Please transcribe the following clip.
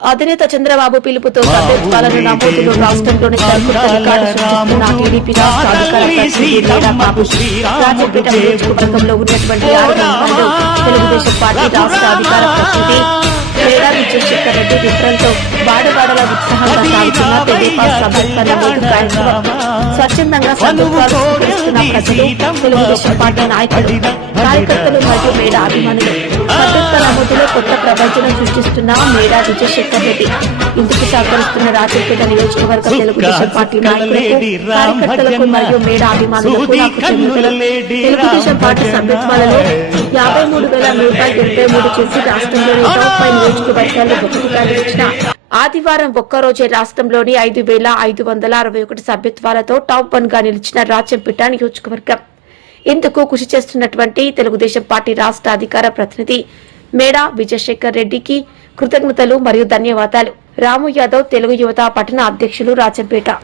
అధినేత చంద్రబాబు పిలుపుతో సభ్యత్వాలను నమోదులో రాష్ట్రంలోని సరికొత్త రికార్డు సృష్టిస్తున్న టీడీపీ రాష్ట్ర అధికార ప్రతినిధి మేడా బాబు రాజపేట నియోజకవర్గంలో ఉన్నటువంటి తెలుగుదేశం పార్టీ రాష్ట్ర అధికార ప్రతినిధి మేడా విజయశేఖర్ రెడ్డి విప్రంతో వాడవాడల ఉత్సాహంగా సాగుతున్న తెదేపా సభ్యత్వ నమోదు కార్యక్రమం. స్వచ్ఛందంగా సభ్యత్వాలు స్వీకరిస్తున్న ప్రజలు తెలుగుదేశం పార్టీ నాయకులు కార్యకర్తలు మరియు మేడా అభిమానులు సభ్యత్వ నమోదులో కొత్త ప్రపంచం సృష్టిస్తున్న మేడా విజయశేఖర్ రెడ్డి. ఇందుకు సహకరిస్తున్న రాజపేట నియోజకవర్గ తెలుగుదేశం పార్టీ నాయకులకు కార్యకర్తలకు మరియు మేడా అభిమానులకు తెలుగుదేశం పార్టీ సభ్యత్వాలలో యాభై మూడు వేల నూట మూడు చేసి రాష్ట్రంలోని ఫైవ్ నియోజకవర్గాల్లో ఒకటిగా నిలిచిన ఆదివారం ఒక్కరోజే రాష్ట్రంలోని ఐదు వేల ఐదు వందల అరవై ఒకటి సభ్యత్వాలతో టాప్ వన్గా నిలిచిన రాజంపేట నియోజకవర్గం. ఇందుకు కృషి చేస్తున్నటువంటి తెలుగుదేశం పార్టీ రాష్ట్ర అధికార ప్రతినిధి మేడా విజయశేఖర్ రెడ్డికి కృతజ్ఞతలు మరియు ధన్యవాదాలు. రాము యాదవ్ తెలుగు యువత పట్టణ అధ్యక్షులు రాచంపేట